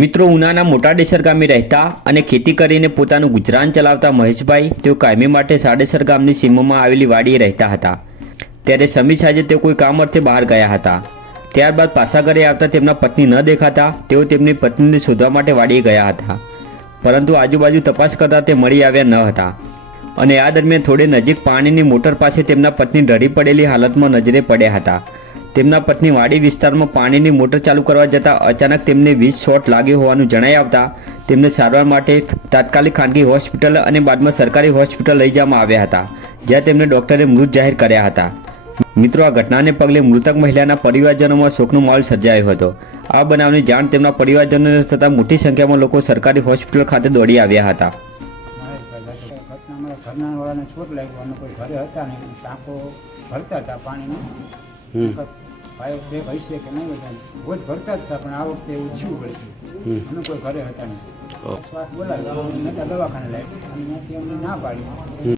મિત્રો ઉનાના મોટા ડેસર ગામે રહેતા અને ખેતી કરીને પોતાનું ગુજરાન ચલાવતા મહેશભાઈ તેઓ કાયમી માટે સાડેસર ગામની સીમમાં આવેલી વાડીએ રહેતા હતા। ત્યારે સમી સાંજે તેઓ કોઈ કામ અર્થે બહાર ગયા હતા। ત્યારબાદ પાછા ઘરે આવતા તેમના પત્ની ન દેખાતા તેઓ તેમની પત્નીને શોધવા માટે વાડીએ ગયા હતા, પરંતુ આજુબાજુ તપાસ કરતા તે મળી આવ્યા ન હતા। અને આ દરમિયાન થોડે નજીક પાણીની મોટર પાસે તેમના પત્ની ઢળી પડેલી હાલતમાં નજરે પડ્યા હતા। તેમના પત્ની વાડી વિસ્તારમાં પાણીની મોટર ચાલુ કરવા જતાં અચાનક તેમને વીજ શોર્ટ લાગ્યો હોવાનું જણાઈ આવતા તેમને સારવાર માટે તાત્કાલિક ખાનગી હોસ્પિટલ અને બાદમાં સરકારી હોસ્પિટલ લઈ જવામાં આવ્યા હતા, જ્યાં તેમને ડૉક્ટરે મૃત જાહેર કર્યા હતા। મિત્રો, આ ઘટનાને પગલે મૃતક મહિલાના પરિવારજનોમાં શોકનો માહોલ સર્જાયો હતો। આ બનાવની જાણ તેમના પરિવારજનોને થતાં મોટી સંખ્યામાં લોકો સરકારી હોસ્પિટલ ખાતે દોડી આવ્યા હતા। ઘરના વાળાને છોટ લાગ્યો અને કોઈ ઘરે હતા નહીં, ટાંકો ભરતા હતા પાણીનો। ભાઈ બે ભાઈ છે કે નહીં બધા રોજ ભરતા જ હતા, પણ આ વખતે એવું થયું વળે અને કોઈ ઘરે હતા નહીં। શ્વાસ બોલાવ્યો, દવાખાને લાગ્યો અને ત્યાંથી અમને ના પાડી।